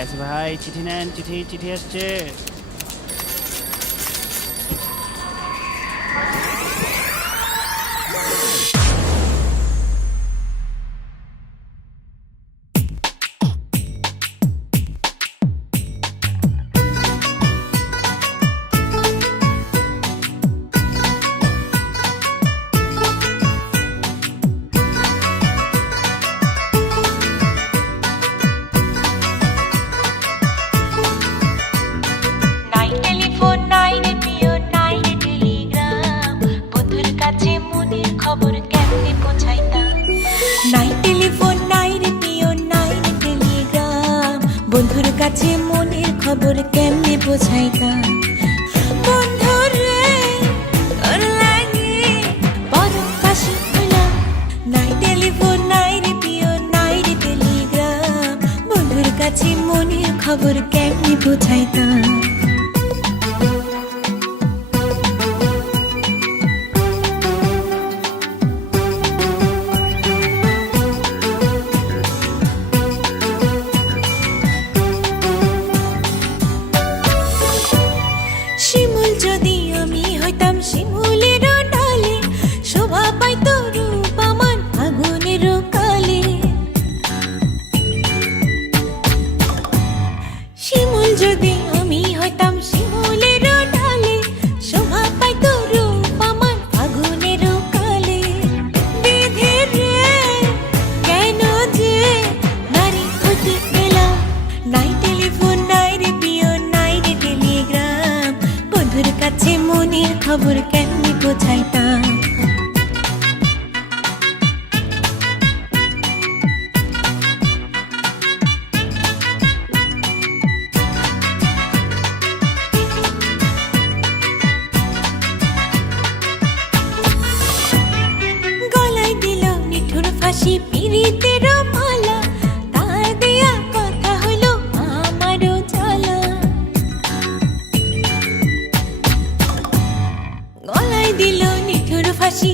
গেছে ভাই, চিঠি নেন, চিঠি চিঠি আসছে। বন্ধুর কাছে মনের খবর কেমনে পৌঁছাইতাম। বন্ধু রে তোর লাগে বড় কাশি হইলাম, নাই টেলিফোন নাই রে প্রিয় নাই রে টেলিগ্রাম, বন্ধুর কাছে মনের খবর কেমনে পৌঁছাইতাম। শিমুল যদি আমি হইতাম শিমুলের ডালে, শোভা পাইত রূপ আমার আগুনের কালে। শিমুল যদি আমি হইতাম শিমুলের ডালে, শোভা পাইত রূপ আমার আগুনের কালে। বিধি রে কেন যে নারী হইতে গেলাম, নাই টেলিফোন নাই রে প্রিয় নাই রে টেলিগ্রাম, বন্ধুর কাছে মনের খবর কেমনে পৌঁছাইতাম। গলায় দিল নিঠুর ফাঁসি পিরিতের মালা, তার দেয়া কথা হলো আমারও জ্বালা। গলায় দিল নিঠুর ফাঁসি